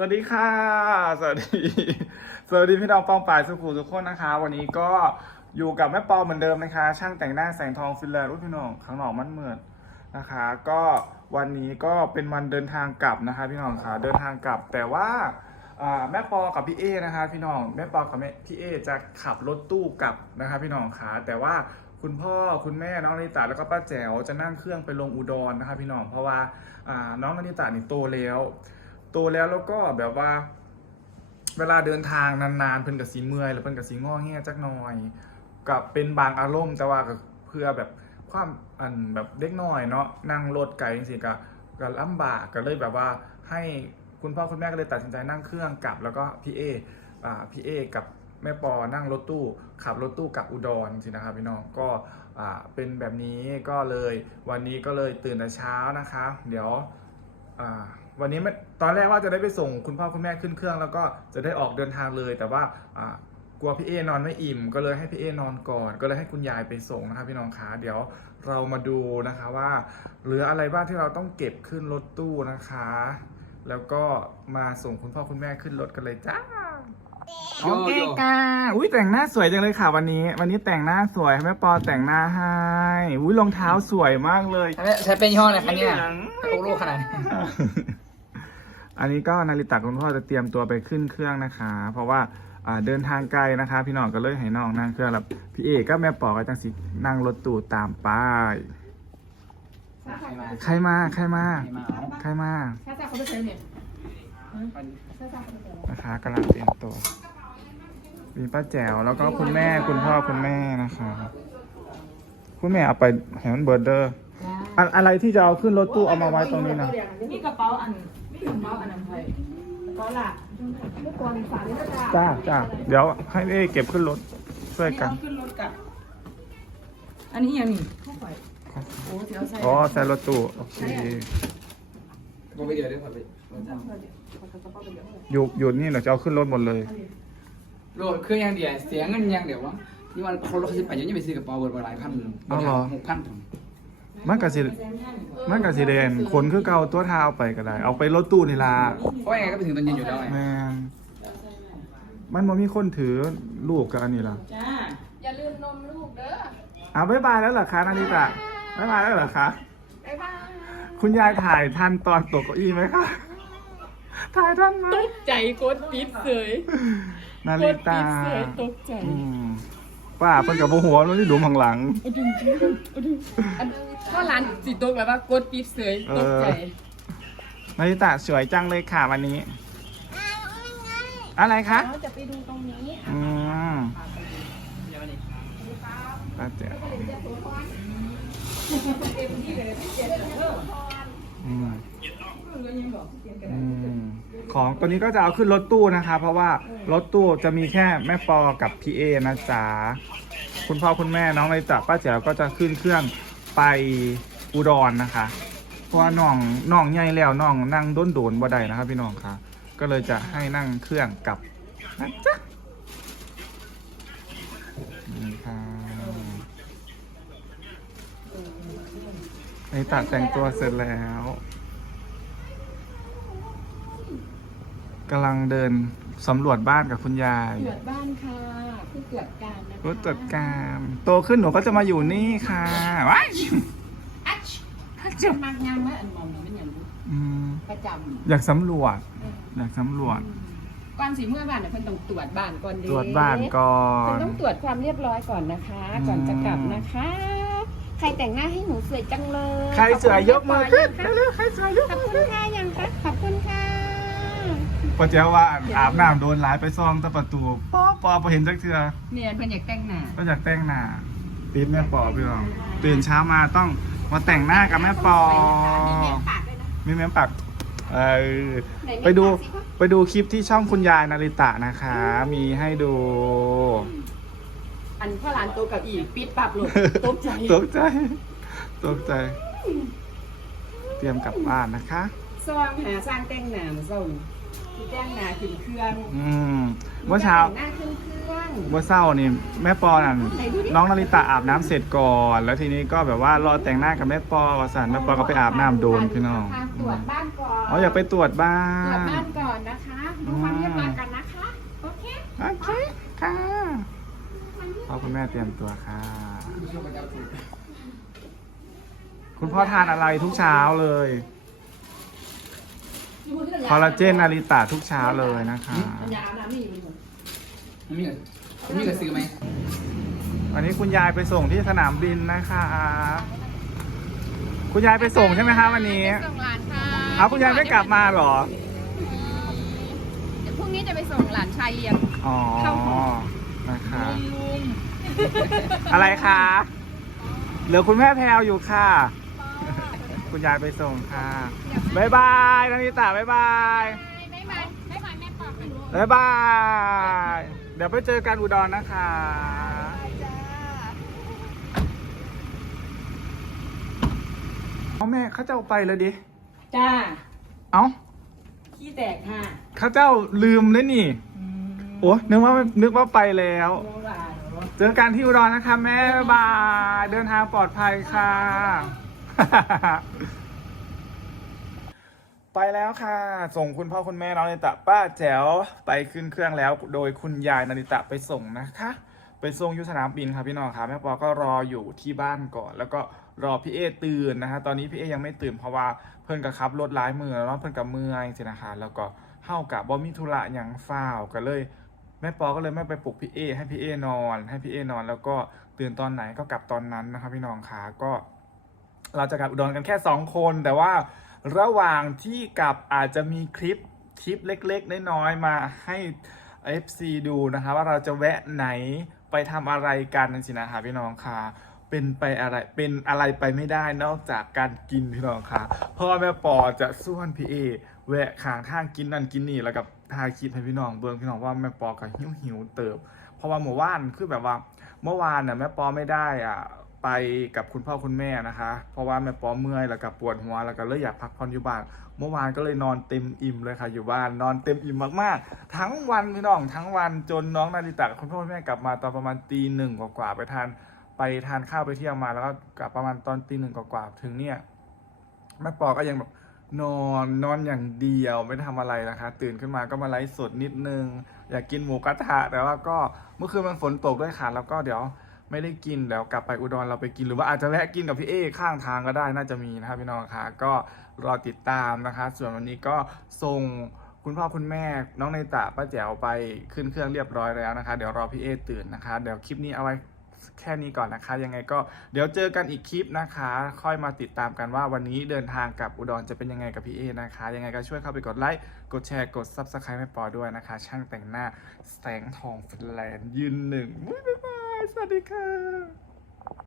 สวัสดีค่ะ สวัสดี สวัสดีพี่น้องปองปายสุขุมทุกคนนะคะ วันนี้ก็อยู่กับแม่ปอเหมือนเดิมนะคะ ช่างแต่งหน้าแสงทองฟิลเลอร์รุ่นพี่น้องข้างนอกมันเหมือนนะคะ ก็วันนี้ก็เป็นวันเดินทางกลับนะคะ พี่น้องค่ะเดินทางกลับ แต่ว่าแม่ปอกับพี่เอนะคะพี่น้องแม่ปอกับแม่พี่เอจะขับรถตู้กลับนะคะ พี่น้องค่ะแต่ว่าคุณพ่อคุณแม่น้องนาริตาแล้วก็ป้าแจ๋วจะนั่งเครื่องไปลงอุดรนะคะ พี่น้องเพราะว่าอ่าน้องนาริตานี่โตแล้ว โตแล้วแล้วก็แบบว่า เวลาเดินทางนานๆเพิ่นกับสีเมื่อยหรือเพิ่นกับสีง้อแง่จักหน่อยกับเป็นบางอารมณ์แต่ว่าก็เพื่อแบบความอันแบบเด็กน้อยเนาะนั่งรถไกลจังๆก็ก็ลำบากก็เลยแบบว่าให้คุณพ่อคุณแม่ก็เลยตัดสินใจนั่งเครื่องกลับ แล้วก็พี่เออ่าพี่เอกับแม่ปอนั่งรถตู้ ขับรถตู้กลับอุดรสินะครับพี่น้องก็อ่าเป็นแบบนี้ก็เลยวันนี้ก็เลยตื่นแต่เช้านะคะ เดี๋ยวอ่า วันนี้ไม่ตอนแรกว่าจะได้ไปส่งคุณพ่อคุณแม่ขึ้นเครื่อง แล้วก็จะได้ออกเดินทางเลย แต่ว่าอ่ากลัวพี่เอนอนไม่อิ่ม ก็เลยให้พี่เอนอนก่อน ก็เลยให้คุณยายไปส่งนะครับพี่น้องคะเดี๋ยวเรามาดูนะคะว่าเหลืออะไรบ้างที่เราต้องเก็บขึ้นรถตู้นะคะ แล้วก็มาส่งคุณพ่อคุณแม่ขึ้นรถกันเลยจ้าโยโอเคโย่ค่ะอุ้ยแต่งหน้าสวยจังเลยค่ะวันนี้ วันนี้แต่งหน้าสวยให้แม่ปอแต่งหน้าให้อุ้ยรองเท้าสวยมากเลยใช้ใช้เป็นยี่ห้ออะไรคะเนี่ยเหลืองลูกๆขนาดนี้ อันนี้ก็นาริตะคุณพ่อจะเตรียมตัวไปขึ้นเครื่องนะคะ เพราะว่าอ่าเดินทางไกลนะคะ พี่น้องก็เลยให้น้องนั่งเครื่องแล้วพี่เอกก็แม่ปอก็จังสินั่งรถตู้ตามป้ายใครมาใครมาใครมาใครมาเอาใครมาถ้าจะเขาไปเซลเนี่ยถ้าจะเขาไปเซลนะคะกำลังเตรียมตัวมีป้าแจ๋วแล้วก็คุณแม่คุณพ่อคุณแม่นะคะคุณแม่เอาไปแฮมเบอร์เดอร์อะอะไรที่จะเอาขึ้นรถตู้เอามาไว้ตรงนี้นะนี่กระเป๋าอัน จ้าจ้าเดี๋ยวให้เอเก็บขึ้นรถช่วยกันขึ้นรถกับอันนี้ยังนี่เข้าไปโอ้เดี๋ยวใส่อ๋อใส่รถตู้โอเคอยวเดี๋ยวขอไปรถจ้างหยุดหยุดนี่เราจะเอาขึ้นรถหมดเลยโหลดเครื่องอย่างเดียวเสียเงินอย่างเดียววะที่วันเขารถเขาจะไปยังไม่ซื้อกระเป๋าเบอร์หลายพันหกพันผม นกับสิมันกับสิเดนขนคือเก่าตัวเท้าไปก็ได้ เอาไปรถตู้นี่ละเพราะยังไงก็ไปถึงตอนเย็นอยู่แล้วไงแมนมันบ่มีคนถือลูกกับอันนี้ล่ะจ้า อย่าลืมนมลูกเด้ออ้าวบ๊ายบายแล้วเหรอคะนานิตะบ๊ายบายแล้วเหรอคะ บ๊ายบายคุณยายถ่ายทันตอนตกเก้าอี้ไหมคะ ถ่ายทันไหมตกใจกดปิดเสยนากริดตาปิดเสยตกใจ อืม ป้าเพิ่นกับโมโหแล้วที่หลุมข้างหลังอะดึงดึงดึงอะดึงอันก็ร้านสิตกแบบว่ากดปิดเสยตกใจนาริตะสวยจังเลยค่ะวันนี้ อะไรคะเราจะไปดูตรงนี้อืมป้าแจ๋วอืม อืมของตัวนี้ก็จะเอาขึ้นรถตู้นะคะ เพราะว่ารถตู้จะมีแค่แม่ปอกับพี่เอนะจ๊ะคุณพ่อคุณแม่น้องเลยจากป้าแจ๋วก็จะขึ้นเครื่องไปอุดรนะคะ เพราะว่าน้องน้องใหญ่แล้วน้องนั่งด้นโดนบ่ได้นะครับพี่น้องค่ะ ก็เลยจะให้นั่งเครื่องกลับนะจ๊ะนี่ค่ะไอตัดแต่งตัวเสร็จแล้ว กำลังเดินสำรวจบ้านกับคุณยายตรวจบ้านค่ะผู้ตรวจการนะคะรู้จัดการโตขึ้นหนูก็จะมาอยู่นี่ค่ะว้ายจะมากงานไหมอันมองนี่มันอย่างนี้อืมประจอยากสำรวจอยากสำรวจำก่อนสีเมื่อบ้านเนี่ยเพิ่นต้องตรวจบ้านก่อนเด้ตรวจบ้านก่อเพิ่นน ต้องตรวจความเรียบร้อยก่อนนะคะอืมก่อนจะกลับนะคะ ใครแต่งหน้าให้หนูสวยจังเลยใครสวยยกมือขึ้นขอบเร็วๆใครสวยยกคุณค่ะยังคะขอบคุณ ค่ะป้าเจ้าว่าอาบน้ำโดนหลายไปซองตะประตูป๊อปอพอเห็นจักเทือเนี่ยเพิ่นอยากแต่งหน้าก็อยากแต่งหน้าตีแม่ปอพี่น้องตื่นเช้ามาต้องมาแต่งหน้ากับแม่ปอ มีแม่ปักเออไปดูไปดูคลิปที่ช่องคุณยายนาริตะนะคะ มีให้ดู อันพ่อหลานโตกับอีกปิดปรับหลุดตกใจตกใจตกใจ เตรียมกลับบ้านนะคะ ซองหาสร้างแต่งหน้ามาส่ง สีแดงหนาถึงเครื่องอืมเมื่อเช้าเครื่อเมื่อเช้านี่แม่ปอน่ะน้องนาริตาอาบน้ำเสร็จก่อน แล้วทีนี้ก็แบบว่ารอแต่งหน้ากับแม่ปอสันแม่ปอก็ไปอาบน้ำโดนพี่น้องพาตรวจบ้านก่อนอ๋ออยากไปตรวจบ้านตรวจบ้านก่อนนะคะดูความเรียบร้อยกันนะคะ โอเคโอเคค่ะพ่อคุณแม่เตรียมตัวค่ะ คุณพ่อทานอะไรทุกเช้าเลย คอลลาเจนนาริตะทุกเช้าเลยนะคะยาอาบน้ำนี่อยู่มันมีกับมันมีกับซื้อไหมวันนี้คุณยายไปส่งที่สนามบินนะคะคุณยายไปส่งใช่ไหมคะวันนี้ส่งหลานค่ะเอาคุณยายไม่กลับมาเหรอเดี๋ยวพรุ่งนี้จะไปส่งหลานชายเรียน อ๋อเข้าหอนะคะอะไรคะเหลือคุณแม่แพลวอยู่ค่ะ คุณยายไปส่งค่ะบ๊ายบายนาริตะบ๊ายบายไม่มาไม่มาแม่ปอกกันบ๊ายบาย เดี๋ยวไปเจอกันอุดรนะคะเอาแม่เข้าเจ้าไปเลยดิ จ้า เอ้า ขี้แตกค่ะเข้าเจ้าลืมเลยนี่ โอ้นึกว่านึกว่าไปแล้วโบราณเหรอเจอกันที่อุดรนะคะ แม่บ๊ายบาย เดินทางปลอดภัยค่ะ ไปแล้วค่ะ ส่งคุณพ่อคุณแม่น้องนาริตะป้าแจ๋วไปขึ้นเครื่องแล้ว โดยคุณยายนาริตะไปส่งนะคะ ไปส่งยุสนามบินค่ะพี่น้องค่ะแม่ปอก็รออยู่ที่บ้านก่อน แล้วก็รอพี่เอตื่นนะคะ ตอนนี้พี่เอยังไม่ตื่นเพราะว่าเพิ่นกับขับรถหลายมือแล้วเพิ่นกับเมื่อยสินะคะแล้วก็เฮากับบอมีธุระอย่างฝ้าวก็เลยแม่ปอก็เลยไม่ไปปลุกพี่เอให้พี่เอนอน ให้พี่เอนอน แล้วก็ตื่นตอนไหนก็กลับตอนนั้นนะครับพี่น้องค่ะก็ เราจะกลับอุดรกันแค่ 2 คน แต่ว่าระหว่างที่กลับอาจจะมีคลิปคลิปเล็กๆน้อยๆมาให้ FC ดูนะคะว่าเราจะแวะไหนไปทำอะไรกันนั่นสินะคะพี่น้องค่ะเป็นไปอะไรเป็นอะไรไปไม่ได้นอกจากการกินพี่น้องค่ะเพราะว่าแม่ปอจะส่วนพี่เอแวะขางทางกินนั่นกินนี่แล้วกับทายคลิปให้พี่น้องเบิ่งพี่น้องว่าแม่ปอก็หิวหิวเติบ เพราะว่าเมื่อวานคือแบบว่าเมื่อวานน่ะแม่ปอไม่ได้อะ ไปกับคุณพ่อคุณแม่นะคะ เพราะว่าแม่ปอเมื่อยแล้วก็ปวดหัวแล้วก็เลยอยากพักผ่อนอยู่บ้าน เมื่อวานก็เลยนอนเต็มอิ่มเลยค่ะอยู่บ้าน นอนเต็มอิ่มมากๆ ทั้งวันพี่น้องทั้งวันจนน้องนาริตะคุณพ่อคุณแม่กลับมาตอนประมาณตีหนึ่งกว่าๆไปทานไปทานข้าวไปเที่ยวมาแล้วก็กลับประมาณตอนตีหนึ่งกว่าๆถึงเนี่ยแม่ปอก็ยังแบบนอนนอนอย่างเดียวไม่ได้ทำอะไรนะคะ ตื่นขึ้นมาก็มาไลฟ์สดนิดนึง อยากกินหมูกระทะแต่ว่าก็เมื่อคืนมันฝนตกด้วยค่ะแล้วก็เดี๋ยว ไม่ได้กินเดี๋ยวกลับไปอุดรเราไปกินหรือว่าอาจจะแวะกินกับพี่เอข้างทางก็ได้น่าจะมีนะครับพี่น้องคะก็รอติดตามนะคะ ส่วนวันนี้ก็ส่งคุณพ่อคุณแม่น้องในตะป้าแจ๋วไปขึ้นเครื่องเรียบร้อยแล้วนะคะ เดี๋ยวรอพี่เอตื่นนะคะ เดี๋ยวคลิปนี้เอาไว้แค่นี้ก่อนนะคะ ยังไงก็เดี๋ยวเจอกันอีกคลิปนะคะ ค่อยมาติดตามกันว่าวันนี้เดินทางกับอุดรจะเป็นยังไงกับพี่เอนะคะ ยังไงก็ช่วยเข้าไปกดไลค์กดแชร์กด Subscribe ให้ปอด้วยนะคะ ช่างแต่งหน้าแสงทองฟินแลนด์ยืนหนึ่งบ๊ายบาย สวัสดีค่ะ